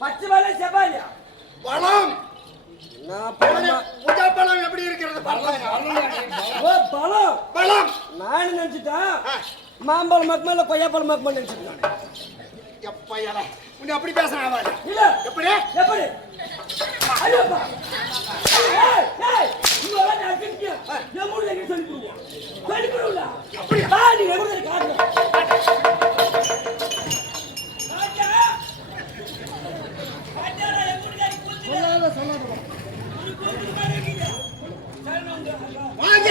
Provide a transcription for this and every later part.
பச்சை வேலை செவ்வாயா? பலம் பலம் எப்படி இருக்கிறது பலம் பலம் நான் நினைச்சிட்டேன் மாம்பழம் இல்ல கொய்யாப்பழம் மக்குமா நினைச்சிட்டேன் எப்ப இலை. உன்னை அப்படி பேசுறான் இல்ல. எப்படி? எப்படி? ஐயோப்பா. ஏய் ஏய் இங்க வா நான் சொல்லி வா நீ எங்க காட்டு வாங்க.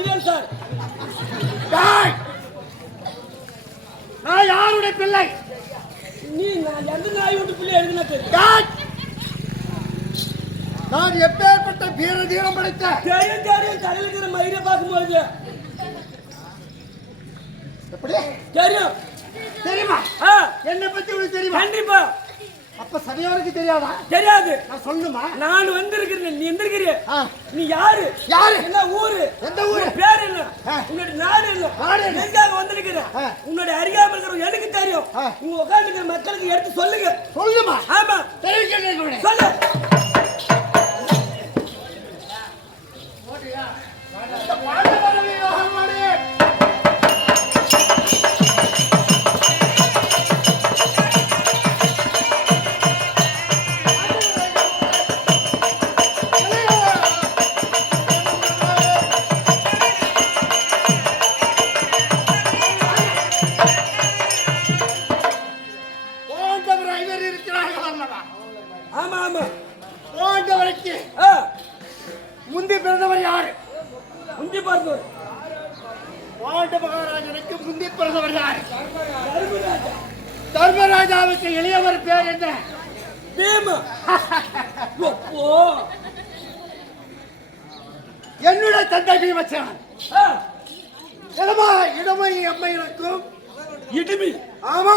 வடிவேல் சார்! நான் யாருடைய பிள்ளை? நீ நான் எந்த நாய் விட்டு புள்ளி எழுதுனா தெரியும்! நான் எப்பேற்பட்ட வீர தீரம் படைத்த தெரியும் தெரியும். தலையில இருக்கிற மயிரை பார்க்கும்போது எப்படி? தெரியும். தெரியுமா? என்னை பத்தி உனக்கு தெரியுமா? கண்டிப்பா. அப்ப சபையோருக்கு தெரியாதா? தெரியாது. நான் சொல்லணுமா? நான் வந்திருக்கிறேன். நீ எந்திருக்கிறிய. நீ யாரு? யாரு? என்ன ஊரு? எந்த ஊரு? பேர் என்ன. உன்னோட நாடு என்ன? நாடு? எதுக்காக வந்திருக்கிற. உன்னோட அறியாமல் இருக்கிற எனக்கு தெரியும். உங்க உட்காந்துக்கிற மக்களுக்கு எடுத்து சொல்லுங்க. சொல்லணுமா ஆமா. தெரிவிக்கிறேன் சொல்லு. போன்றவர் பாண்ட மகாராஜனுக்கு முந்தி பிறந்தவர் யாரு தர்மராஜா தர்மராஜாவுக்கு இளையவர் பேர் என்ன? என்னுடைய தந்தை பீமசேனன் ஆ, இடமா இடமை அம்மையனுக்கும் இடுமி. ஆமா.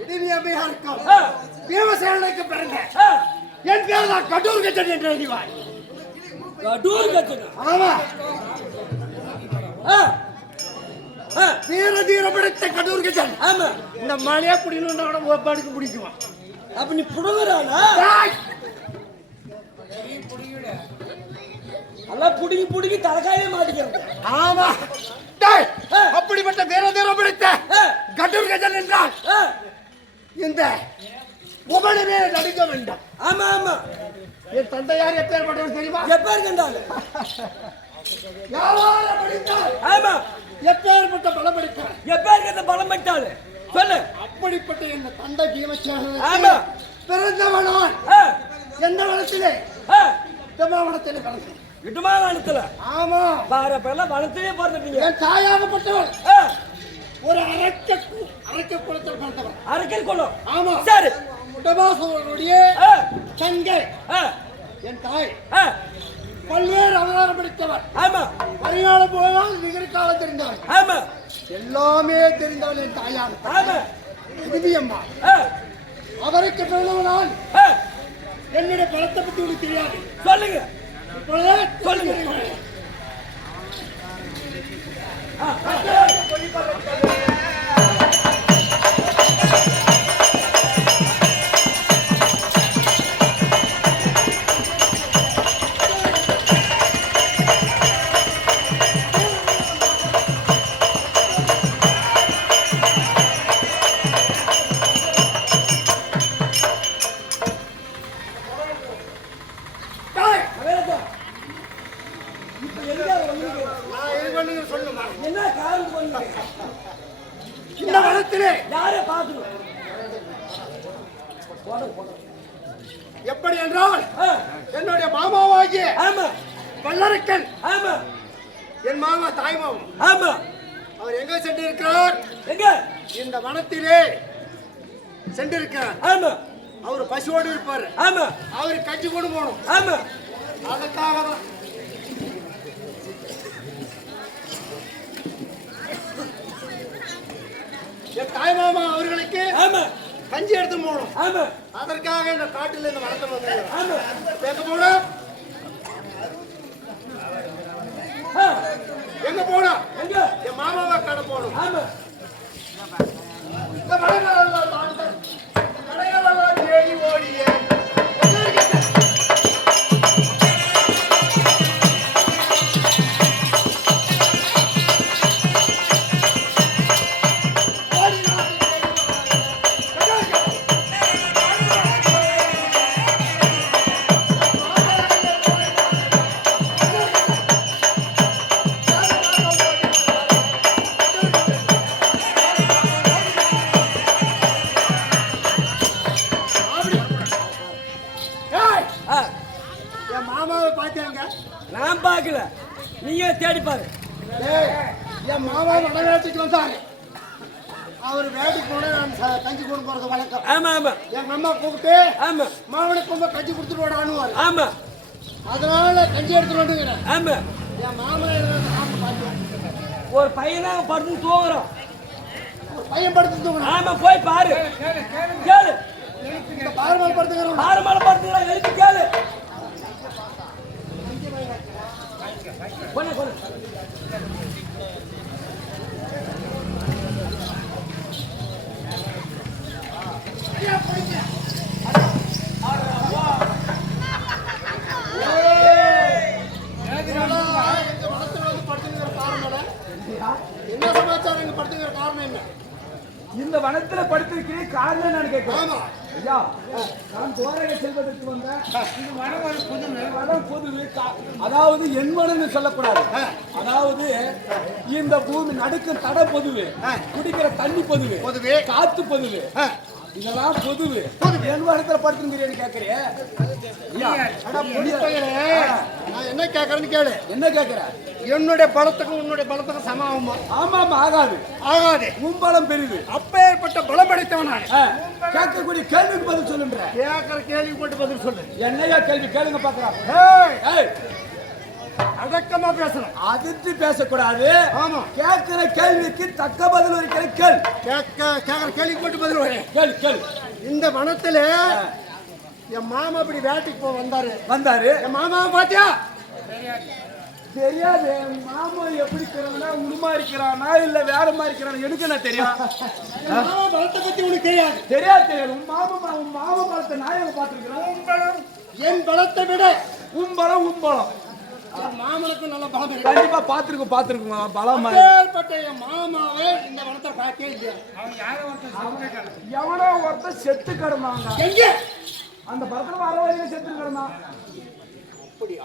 இடிமி அம்மையாருக்கும் ஆ, பீமசேனனுக்கு பிறந்த. என் பேர் தான் கடூர் கஜன் என்று அறிவாய் கடூர் கத்துனா ஆமா. ஆ, வீர தீர படைத்த கடூர் கஜன் ஆமா. இந்த மலையா குடிக்கணும்னா கூட ஒப்பாடுக்கு பிடிக்குமா? அப்ப நீ புடுங்குறானா! எல்லாம் புடுங்கி புடுங்கி தலைக்காயே மாட்டிக்கிறது ஆமா. அப்படிப்பட்ட வீர தீர படைத்த கடூர் கஜன் என்றால் இந்த உபடமே நடிக்க வேண்டாம். ஆமா ஆமா. என் தந்தையார் எப்பேற்பட்டவர் தெரியுமா? எப்பேர் கண்டாலு யாரால படித்தால் ஆமா. எப்பேற்பட்ட பலம் படித்தார் எப்பேர் கண்ட பலம் பட்டாலு சொல்லு. அப்படிப்பட்ட என் தந்தை பீமச்சேரன் ஆமா. பிறந்தவனான் எந்த வனத்திலே? ஆ, பிரம்மாவனத்திலே பிறந்தேன் இட்டுமா வனத்துல ஆமா. பாரு எல்லாம் வனத்திலே பிறந்துட்டீங்க. என் தாயாகப்பட்டவர் ஆ, ஒரு அரக்க அரக்க குலத்தில் பிறந்தவர் அரக்கல் கொள்ளும் ஆமா. சரி. பிரபாசவனுடைய ஆ, தங்கை. என் தாய். பல்வேறு அவதாரம் படித்தவர் ஆமா. வருங்காலம் போனால் நிகழ்காலம் தெரிந்தவர். ஆமா. எல்லாமே தெரிந்தவள் என் தாயார். ஆமா. ஆ, அவருக்கு பிறந்தவனால் என்னுடைய பலத்தை பத்தி உனக்கு தெரியாது. சொல்லுங்க. இப்பொழுது சொல்லுங்க. ஆ, கொண்டு போகணும். ஆமா. அதுக்காக தான். என் தாய் மாமா அவர்களுக்கு ஆமா. கஞ்சி எடுத்து போகணும். ஆமா. அதற்காக இந்த காட்டில் இந்த வளர்த்து வந்தேன். ஆமா. எங்க போனா எங்க போனா எங்க? என் மாமாவை கடை போகணும். ஆமா. இந்த மலைகளெல்லாம் தாண்டி, மலைகளெல்லாம் தேடி ஓடியே ஒரு பையனா படுத்து தூங்குறோம் ஒரு பையன் படுத்து தூங்கினான் ஆமா போய் பாரு. கேளு பார்மல் படுத்துக்கிறோம் ஆறு மலை படுத்துக்கலாம் எடுத்து கேளு. கொண்டு கொண்டு எங்க வளத்துல வந்து படுத்துக்கிற காரணம் என்ன சமாச்சாரம் இங்க படுத்துக்கிற காரணம் என்ன இந்த வனத்துல படுத்திருக்கிறேன் காரணம் நான் கேட்கிறேன். ஐயா நான் தோரக செல்வதற்கு வந்தேன். இது வனம் ஒரு பொதுவு வனம் பொதுவு கா- அதாவது என் வனம்னு சொல்லக்கூடாது அதாவது இந்த பூமி நடுக்க தட பொதுவு. குடிக்கிற தண்ணி பொதுவு. பொதுவு. காத்து பொதுவு. இதெல்லாம் பொதுவு. என் வனத்துல படுத்துருக்கிறேன்னு கேட்கிறேன். என்ன கேட்கறேன்னு கேளு. என்ன கேட்கிற என்னுடைய பலத்துக்கும் உன்னுடைய பலத்துக்கும் சமாவுமா ஆமா ஆமா ஆகாது. ஆகாது உம்பளம் பெரிது. அப்பேற்பட்ட பலம் படைத்தவன் நான். கேட்கக்கூடிய கேள்விக்கு பதில் சொல்லுன்ற. கேட்கிற கேள்வி போட்டு பதில் சொல்லு. என்னையா கேள்வி கேளுங்க ஏய்! அடக்கமா பேசணும். அதிர்ச்சி பேசக்கூடாது. ஆமா. கேட்கிற கேள்விக்கு தக்க பதில் இருக்கிற கேள். கேட்க கேட்கிற கேள்வி போட்டு பதில் வரேன் கேள் கேள். இந்த வனத்துல என் மாமா இப்படி வேட்டைக்கு போக வந்தாரு. வந்தாரு. என் மாமாவை பாத்தியா தெரியாது என் மாமா எப்படி இருக்கிறானா உடுமா இருக்கிறானா இல்ல வேற மாதிரி இருக்கிறானா எனக்கு என்ன தெரியும்? மாமா பலத்தை பத்தி உனக்கு தெரியாது. தெரியாது தெரியாது. உன் மாமா உன் மாமா பழத்தை நான் எங்க பாத்துருக்கிறேன் என் பலத்தை விட உம்பளம் உம்பளம் என் மாமனுக்கு நல்ல பலம் கண்டிப்பா பாத்துருக்கோம் பாத்துருக்கோம் பலம் மாதிரி அப்பேற்பட்ட என் மாமாவை இந்த வனத்தை பார்த்தே இல்லையா? எவனோ ஒருத்தன் செத்து கிடந்தாங்க எங்க? அந்த படத்துல வர வரைக்கும் செத்து கிடந்தான். அப்படியா?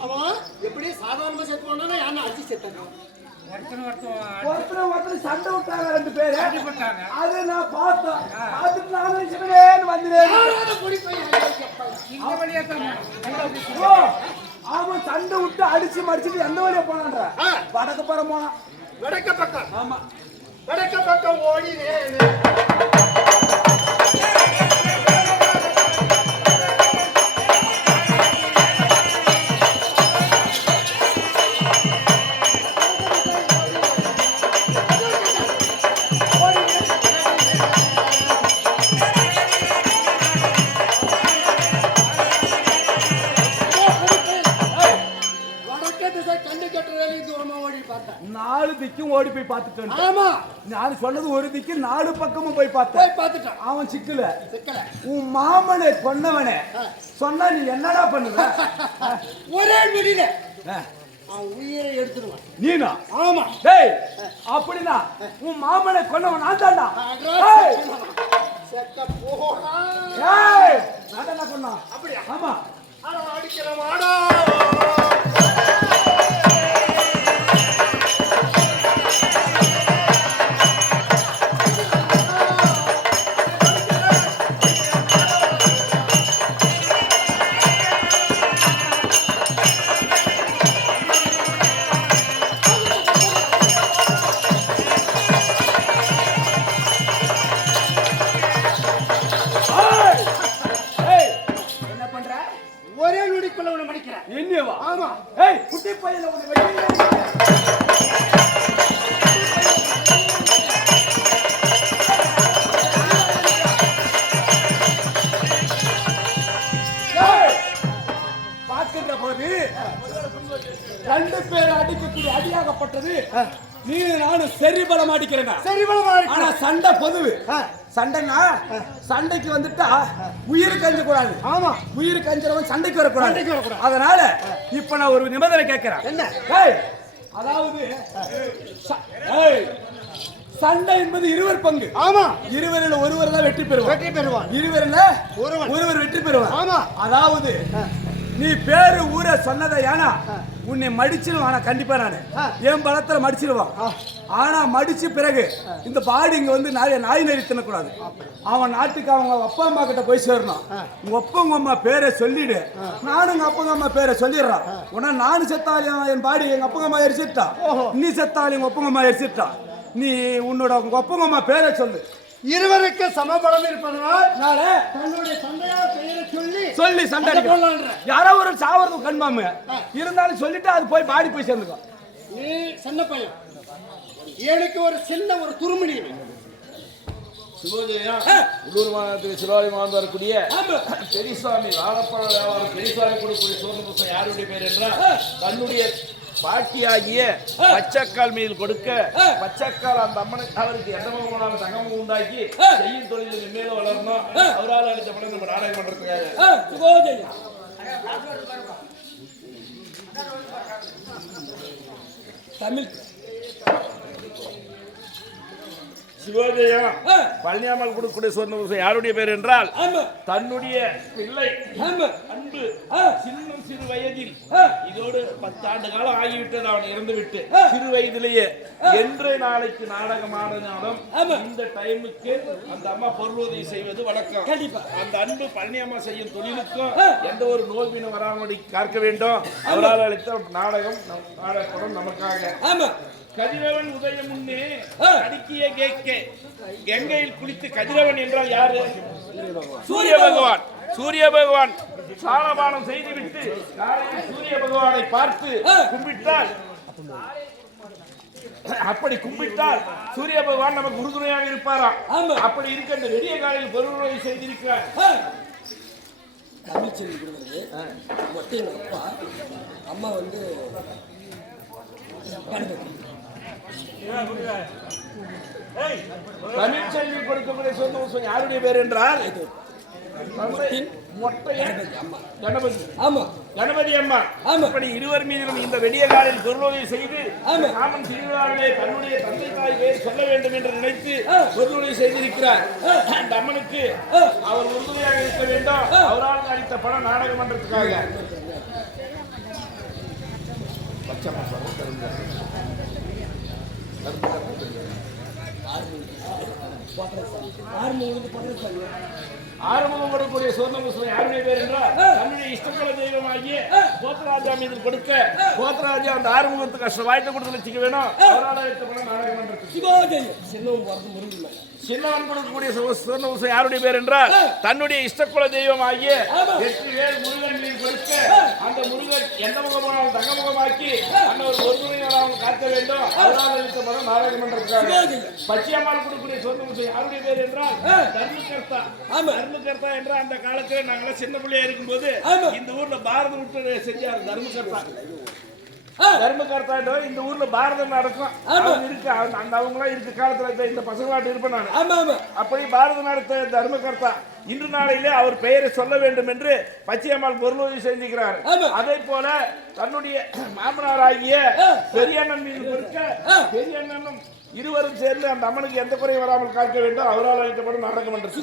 அவன் எப்படி சாதாரணமா செத்து போனா யாரும் அடிச்சு செத்தாங்க ஒருத்தர் ஒருத்தர் சண்டை விட்டாங்க ரெண்டு பேரு. அது நான் பார்த்தேன் பார்த்துட்டு நானும் சிவனேன்னு வந்துடுறேன் ஓ, அவன் சண்டை விட்டு அடிச்சு மடிச்சிட்டு எந்த வழியா போனான்ற? ஆ. வடக்கு புறம் போனான். வடக்க பக்கம். ஆமா. வடக்க பக்கம் ஓடினேன். திக்கும் ஓடி போய் பார்த்துட்டு வந்துட்டேன். ஆமா. நான் சொன்னது ஒரு திக்கு நாலு பக்கமும் போய் பார்த்தேன். போய் பார்த்துட்டான். அவன் சிக்கல. சிக்கல. உன் மாமனை கொன்னவனே. சொன்னா நீ என்னடா பண்ணுவ? ஒரே அவன் உயிரை எடுத்துருவான். நீனா? ஆமா. டேய் அப்படின்னா உன் மாமனை கொன்னவன் நான் தான்டா. செத்த போடா. ஏய், நான் அப்படியா? ஆமா. அட அடிக்கிற மாடா. அடிக்கக்கூடிய அடியாகப்பட்டது. நீ நானும் சரி பலம் அடிக்கிறேன் சரி பலமா ஆனா சண்டை பொதுவு. சண்டைனா சண்டைக்கு வந்துட்டா உயிர் கஞ்ச கூடாது ஆமா. உயிர் கஞ்சறவன் சண்டைக்கு வரக்கூடாது. சண்டைக்கு வரக்கூடாது. அதனால இப்ப நான் ஒரு நிபந்தனை கேட்கிறேன். என்ன? அதாவது சண்டை என்பது இருவர் பங்கு. ஆமா. இருவரில் ஒருவர் தான் வெற்றி பெறுவார். வெற்றி பெறுவான் இருவரில் ஒருவன். ஒருவர் வெற்றி பெறுவார். ஆமா. அதாவது நீ பேரு ஊரை சொன்னதை ஏனா உன்னை மடிச்சிருவான் ஆனா கண்டிப்பா நானு. என் பலத்துல மடிச்சிருவான் ஆனா மடிச்ச பிறகு இந்த பாடி இங்க வந்து நாய் நாய் நெறி தின்னக்கூடாது. அவன் நாட்டுக்கு அவங்க அப்பா அம்மா கிட்ட போய் சேரணும். உங்க அப்பா உங்க அம்மா பேரை சொல்லிடு. நானும் உங்க அப்பா உங்க அம்மா பேரை சொல்லிடுறான் உடனே நானும் செத்தாலும் என் பாடி எங்க அப்பா அம்மா எரிச்சிட்டா. நீ செத்தாலும் எங்க அப்பா அம்மா எரிச்சிட்டா. நீ உன்னோட உங்க அப்பா அம்மா பேரை சொல்லு. இருவருக்கு சமபலம் இருப்பதனால் நாளே தன்னுடைய தந்தையார் பெயரை சொல்லி சொல்லி சண்டை. யாரோ ஒரு சாவறது கண்பாம இருந்தாலும் சொல்லிட்டு அது போய் பாடி போய் சேர்ந்துக்கும். நீ சின்ன பையன். எனக்கு ஒரு சின்ன ஒரு துருமணி உள்ளூர் மாநிலத்துக்கு சிவாஜி மாவட்டம் வரக்கூடிய பெரியசுவாமி வாழப்பழ வியாபாரம் பெரியசுவாமி கொடுக்கக்கூடிய புத்தகம் யாருடைய பேர் என்றால் தன்னுடைய பாட்டியாகிய பச்சைக்கால் மீது கொடுக்க பச்சைக்கால் அந்த அம்மனுக்கு அவருக்கு எந்த முகமான தங்கமும் உண்டாக்கி செய்யும் தொழிலில் மேலும் வளரணும் அவரால் அளித்த படம் நம்ம நாடகம் பண்றதுக்காக. தமிழ் சிவோதயா பழனியாமல் கொடுக்கக்கூடிய புத்தகம் யாருடைய பேர் என்றால் தன்னுடைய பிள்ளை. அன்பு. ஆ. சின்ன சிறு வயதில். இதோடு பத்தாண்டு காலம் ஆகிவிட்டது அவன் இறந்து விட்டு சிறு வயதிலேயே என்று நாளைக்கு நாடகம் ஆடினாலும் ஆமா. இந்த டைமுக்கு அந்த அம்மா பொருளுதவி செய்வது வழக்கம். அந்த அன்பு பழனி அம்மா செய்யும் தொழிலுக்கும். எந்த ஒரு நோய்பினும் வராமடி காக்க வேண்டும். அவரால் அளித்த நாடகம் நாடகப்படம் நமக்காக. கதிரவன் உதயம் முன்னே. அடிக்கிய கேட்க கங்கையில் குளித்து கதிரவன் என்றால் யாரு? சூரிய பகவான். சூரிய பகவான் சாணபானம் செய்துவிட்டு சூரிய பகவானை பார்த்து. கும்பிட்டால் அப்படி கும்பிட்டால் சூரிய பகவான் நமக்கு உறுதுணையாக இருப்பாராம். அப்படி இருக்க அந்த வெடிய காலையில் பொருளுரை செய்திருக்கிறார். ஆ. தமிழ் செல்வி கொடுக்குறது எங்க அப்பா அம்மா வந்து கணபதி தமிழ்ச்செல்வி கொடுக்கக்கூடிய சொந்த புஸ்தகம் யாருடைய பேர் என்றால்? கணபதி அம்மா. அப்படி இருவர் மீதிலும் இந்த வெடிய காலில் பொருளுதவி செய்து. ராமன் திருவிழாவிலே தன்னுடைய தந்தை தாய் சொல்ல வேண்டும் என்று நினைத்து பொருளுதவி செய்திருக்கிறார். அந்த அம்மனுக்கு அவர் உறுதுணையாக இருக்க வேண்டும். அவரால் அளித்த பணம் நாடக மன்றத்துக்காக. ஆரம்பம் வரக்கூடிய சொர்ண புஸ்தகம் யாருடைய பேர் என்றால் தன்னுடைய இஷ்டக்குல தெய்வமாகிய கோத்தராஜா மீது கொடுக்க கோத்தராஜா அந்த ஆறுமுகத்துக்கு கஷ்டம் வாய்ப்பு கொடுத்து வச்சுக்க வேணும். பணம் நாடக மன்றத்துக்கு சிவாஜயம் சின்னவன் கொடுக்கக்கூடிய சு- சுவர்ண பூசை யாருடைய பேர் என்றால் தன்னுடைய இஷ்டக்குல தெய்வம் ஆகிய வெற்றி வேல் முருகன் கொடுக்க அந்த முருகன் எந்த முகமானாலும் தங்க முகமாக்கி அந்த ஒரு ஒருமுறையாளர் காக்க வேண்டும். அவரால் அளித்த படம் நாடகம் பண்றதுக்காக பச்சையம்மாள் கொடுக்கக்கூடிய சுவர்ண பூசை யாருடைய பேர் என்றால் தர்மகர்த்தா. தர்மகர்த்தா என்ற அந்த காலத்துல நாங்களாம் சின்ன பிள்ளையா இருக்கும்போது இந்த ஊர்ல பாரத விட்டு செஞ்சார் தர்மகர்த்தா. தர்மகர்த்தா இந்த ஊர்ல பாரதம் நடக்கும். இருக்கு. அந்த அவங்களாம் இருக்க காலத்துல இந்த- பசங்களாட்டு இருப்பேன் நான். ஆமா ஆமா. அப்படி பாரத நடத்த தர்மகர்த்தா இன்று நாளிலே அவர் பெயரை சொல்ல வேண்டும் என்று பச்சையம்மாள் பொருளுதவி செஞ்சுக்கிறார். அதே போல தன்னுடைய மாமனாராகிய பெரியண்ணன் மீது கொடுக்க பெரியண்ணனும் இருவரும் சேர்ந்து அந்த அம்மனுக்கு எந்த குறையும் வராமல் காக்க வேண்டும். அவரால் அழைக்கப்படும் நாடகம் என்று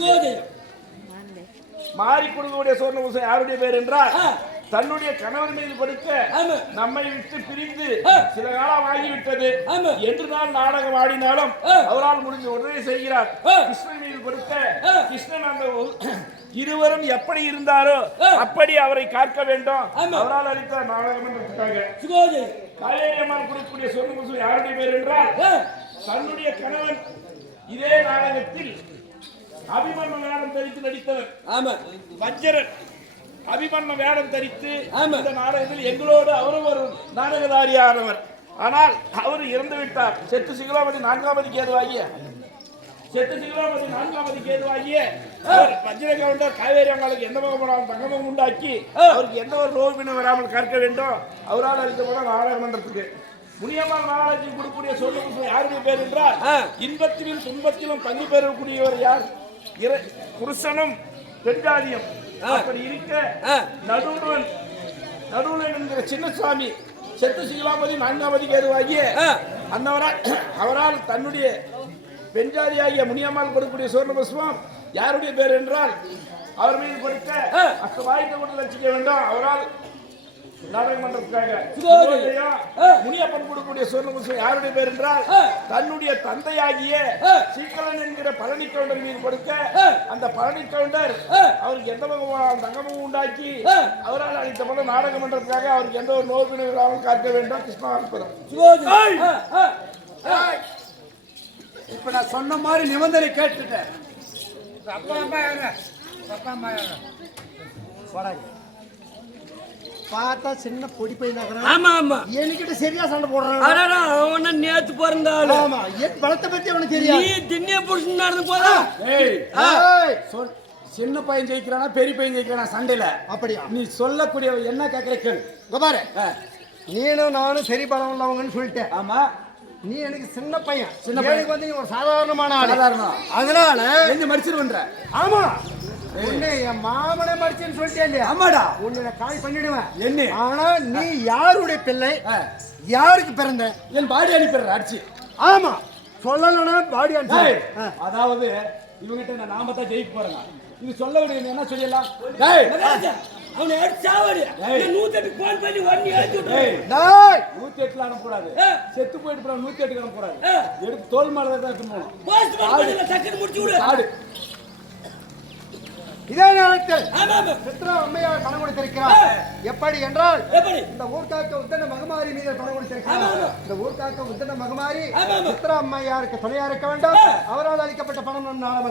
மாறி கொடுக்கக்கூடிய சோர்ண பூசை யாருடைய பேர் என்றால் தன்னுடைய கணவர் மீது ஆமா. நம்மை விட்டு பிரிந்து சில காலம் ஆகிவிட்டது. என்று நான் நாடகம் ஆடினாலும் அவரால் முடிஞ்ச உடனே செய்கிறார். கிருஷ்ணன் மீது கொடுக்க கிருஷ்ணன் அந்த இருவரும் எப்படி இருந்தாரோ அப்படி அவரை காக்க வேண்டும். அவரால் அளித்த நாடகம் சிவாஜயம் காவேரி அம்மாள் கொடுக்கக்கூடிய சொர்ண பூசை யாருடைய பேர் என்றால் தன்னுடைய கணவன். இதே நாடகத்தில் அபிமன்யு வேடம் தரித்து நடித்தவர். ஆமா. வஞ்சரன். அபிமன்ன வேடம் தரித்து. இந்த நாடகத்தில் எங்களோடு அவரும் ஒரு நாடகதாரியானவர். ஆனால் அவர் இறந்து விட்டார். செத்து சிகலாமதி நான்காமதி கேதுவாகிய. செத்து சிகலாமதி நான்காமதி கேதுவாகிய. அவர் வஜ்ர கவுண்டர் காவேரி அம்மாளுக்கு எந்த முகமும் தங்கமும் உண்டாக்கி அவருக்கு எந்த ஒரு நோய்பினும் வராமல் கற்க வேண்டும். அவரால் அறிந்தபட நாடக மன்றத்துக்கு. முனியம்மாள் மகாராஜி கொடுக்கக்கூடிய சொல்லுங்க யாருடைய பேர் என்றால். இன்பத்திலும் துன்பத்திலும் பங்கு பெறக்கூடியவர் யார்? புருஷனும் பெண்ஜாதியம் அப்படி இருக்க. நடுவன் நடுவன் என்கிற சின்னசுவாமி செத்து சீலாமதி நான்காமதி கேதுவாகிய. அன்னவரால் அவரால் தன்னுடைய பெண்ஜாதியாகிய முனியம்மாள் கொடுக்கக்கூடிய சுவர்ண புஷ்பம் யாருடைய பேர் என்றால் அவர் மீது கொடுக்க. அஷ்ட வாய்ந்த கொண்டு லட்சிக்க வேண்டும் அவரால் நாடக மன்றத்துக்காக சுகோதரி. சுகோதரியா, ஆ. முனியப்பன் கொடுக்கக்கூடிய சுவர்ண புஷ்பம் யாருடைய பேர் என்றால். தன்னுடைய தந்தையாகிய ஆ. சீக்கலன் என்கிற பழனி கவுண்டர் மீது கொடுக்க ஆ. அந்த பழனி கவுண்டர் ஆ. அவருக்கு எந்த பகவான் தங்கமும் உண்டாக்கி ஆ. அவரால் அளித்த போல நாடகம் பண்றதுக்காக அவருக்கு எந்த ஒரு நோய் பிணம் இல்லாமல் காக்க வேண்டும் கிருஷ்ணா அற்புதம். இப்ப நான் சொன்ன மாதிரி நிபந்தனை கேட்டுட்டேன் அப்பா அம்மா யாரு அப்பா அம்மா போடாங்க பார்த்தா சின்ன பொடி பையன் ஆமா ஆமா. என்கிட்ட சரியா சண்டை போடுறான். அடடா அவன நேத்து பிறந்தாள் ஆமா என் பலத்தை பத்தி அவனுக்கு தெரியாது. நீ திண்ணிய புடிச்சு நடந்து போதா? ஏய் சொல் சின்ன பையன் ஜெயிக்கிறானா பெரிய பையன் ஜெயிக்கிறானா சண்டையில? அப்படியா? நீ சொல்லக்கூடிய என்ன கேட்கிற கேள். இங்க பாரு. நீனும் நானும் சரி பலம் உள்ளவங்கன்னு சொல்லிட்டேன். ஆமா. நீ எனக்கு சின்ன பையன். சின்ன சின்ன பையன். பையன் வந்து ஒரு சாதாரணமான ஆளு. சாதாரணம். அதனால என்ன மடிச்சிருவன்ற ஆமா. உன்னை என் மாமனை மடிச்சேன்னு சொல்லிட்டே இல்லையா? ஆமாடா. உன்னை காய் பண்ணிடுவேன். என்ன? ஆனா நீ யாருடைய பிள்ளை. யாருக்கு பிறந்த? என் பாடி அனுப்பிடுற அடிச்சு. ஆமா. சொல்லணும்னா பாடி அனுப்பி அதாவது இவங்கிட்ட நான் நாம தான் ஜெயிக்க போறேங்க இது சொல்ல வேண்டியது என்ன சொல்லிடலாம்? அவனை அடிச்சு சாவடி ஏய். நூத்தெட்டு கோல் பண்ணி ஒன்னு ஏற்றி விட்டு டேய் டேய் நூத்தி எட்டுல அனுப்பக்கூடாது. ஆ. செத்து போயிட்டு நூத்தி எட்டுக்கு அனுப்பக்கூடாது. எடுத்து தோல் மேல தான் எடுத்துட்டு போகணும். போஸ்ட் பண்ணி டக்குன்னு முடிச்சு விடு. ஆடு. இதே நேரத்தில் சித்ரா அம்மையார் பணம் கொடுத்திருக்கிறார். எப்படி என்றால் இந்த ஊர்காக்க உத்தன மகமாரி மீது பணம் கொடுத்திருக்கிறார். இந்த ஊர்காக்க உத்தன மகமாரி. சித்ரா அம்மையாருக்கு துணையா இருக்க வேண்டும். அவரால் அளிக்கப்பட்ட பணம் நாள.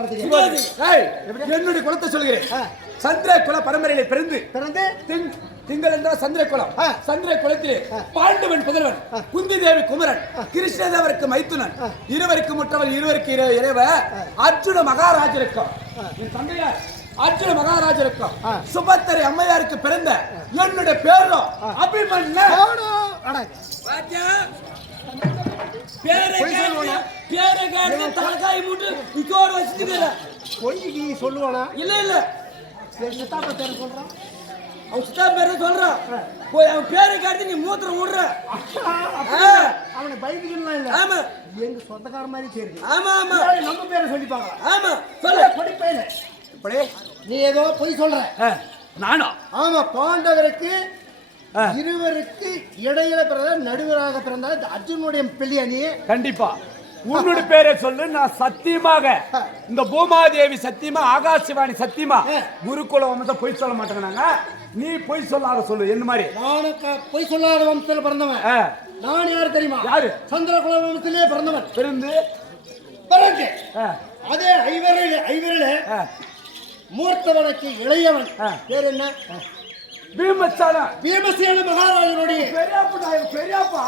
ஏய் என்னுடைய குலத்தை சொல்கிறேன். சந்திர குல பரம்பரையில பிறந்து பிறந்து? திங்- திங்கள் என்றால் சந்திர குலம். சந்திர குலத்திலே பாண்டவன் புதல்வன் குந்தி தேவி குமரன் கிருஷ்ணதேவருக்கு மைத்துனன் இருவருக்கு முற்றவன் இருவருக்கு இரு- இறைவ அர்ஜுன மகாராஜருக்கும் என் தந்தையார் அர்ஜுன மகாராஜருக்கும். சுபத்தரை அம்மையாருக்கு பிறந்த என்னுடைய பேரும் பாத்தியா? பேரை? கேட்டு தலைக்காய் மூட்டு இதோட வச்சுக்கிற பொய் நீ சொல்லுவானா? இல்ல இல்ல. சித்தாப்ப பேர சொல்றான் அவன் சுத்தா பேரை சொல்றான் போய் அவன் பேரை கேட்டு நீ மூத்திரம் விடுற ஆ. அவனை பயந்துக்கலாம் இல்ல. ஆமா. எங்க சொந்தக்கார மாதிரி தெரியுது. ஆமா ஆமா. நம்ம பேரை சொல்லிப்பாங்க ஆமா சொல்லு. படிப்பேன். இப்படி. நீ ஏதோ பொய் சொல்ற. நானா? ஆமா பாண்டவருக்கு இருவருக்கு இடையில பிறந்த நடுவராக பிறந்த அர்ஜுனுடைய பிள்ளையா நீ? கண்டிப்பா. உன்னுடைய பேரை சொல்லு நான் சத்தியமாக இந்த பூமாதேவி சத்தியமா ஆகாசிவாணி சத்தியமா குருகுல வம்சம் பொய் சொல்ல மாட்டேங்க நாங்க நீ பொய் சொல்லாத சொல்லு என்ன மாதிரி? நானும் க- பொய் சொல்லாத வம்சத்துல பிறந்தவன். நான் யார் தெரியுமா? யாரு? சந்திரகுல வம்சத்திலே பிறந்தவன். பிறந்து? பிறகு ஆ, அதே ஐவரில் ஐவரில் மூர்த்தவனுக்கு இளையவன். பேர் என்ன பீமச்சானா பீமசேன மகாராஜனுடைய. பெரியப்பா பெரியப்பா.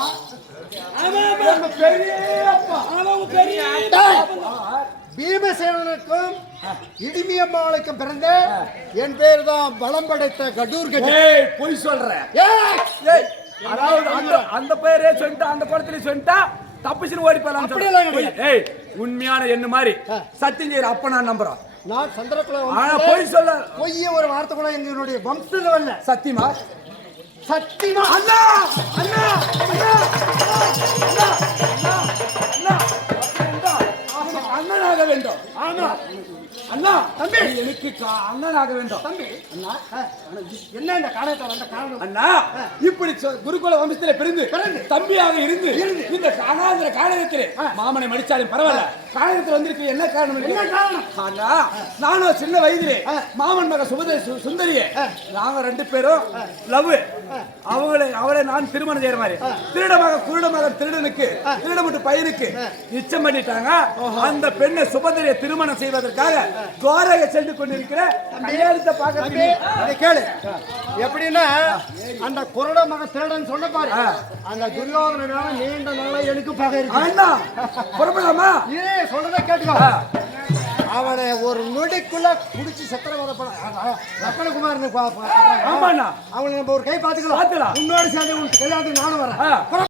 எங்க பெரியப்பா. உன் பெரிய பீமசேனனுக்கும் இடிமியம்மாளுக்கும் பிறந்த என் பேர் தான் பலம் படைத்த கடூர் பொய் சொல்ற. ஏய். அதாவது அந்த அந்த பேரே சொல்லிட்டா அந்த குளத்துல சொல்லிட்டா தப்பிச்சுன்னு ஓடி. ஏய் உண்மையான என்ன மாதிரி சத்தியம் செய்யற அப்ப நான் நம்புறோம். நான் சந்திரகுல ஆனா பொய் சொல்ல. பொய்ய ஒரு வார்த்தை கூட எங்களுடைய வம்சத்துல வரல. சத்தியமா? சத்தியமா? அண்ணா! அண்ணா! அண்ணா! அண்ணா! அண்ணா! அண்ணா! அண்ணனாக வேண்டும். ஆமா. அண்ணா தம்பி. எனக்கு கா- அண்ணனாக வேண்டும். தம்பி. அண்ணா என்ன இந்த காலத்தை வந்த காரணம்? அண்ணா இப்படி சொ- குருகுல வம்சத்திலே பிறந்து தம்பியாக இருந்து இந்த அனாந்திர காலகத்திலே மாமனை மடிச்சாலும் பரவாயில்ல. காலகத்தில் வந்திருக்கு என்ன காரணம் என்ன காரணம்? அண்ணா நானும் சின்ன வயதிலே மாமன் மக சுபத சுந்தரியே நாங்க ரெண்டு பேரும் லவ் அவளை அவளை நான் திருமணம் செய்யற மாதிரி. திருடமாக குருடமாக திருடனுக்கு திருடமட்டு பையனுக்கு நிச்சயம் பண்ணிட்டாங்க. அந்த பெண்ணை சுபந்தரியை திருமணம் செய்வதற்காக துவாரகை சென்று கொண்டிருக்கிற கல்யாணத்தை தம்பி, பார்க்க இதை கேளு. எப்படின்னா அந்த குரட மக திருடன் சொன்ன பாரு. அந்த துரியோதன மேல நீண்ட நாளா எனக்கு பகை இருக்கு. அண்ணா புறப்படலாமா? ஏ சொல்றத கேட்டுக்கோ. அவனை ஒரு நொடிக்குள்ள குடிச்சு சத்திர வரப்பட லக்கணகுமார் ஆமாண்ணா. அவனை நம்ம ஒரு கை பார்த்துக்கலாம். உன்னோட சேர்ந்து உன் கல்யாணத்துக்கு நானும் வரேன்.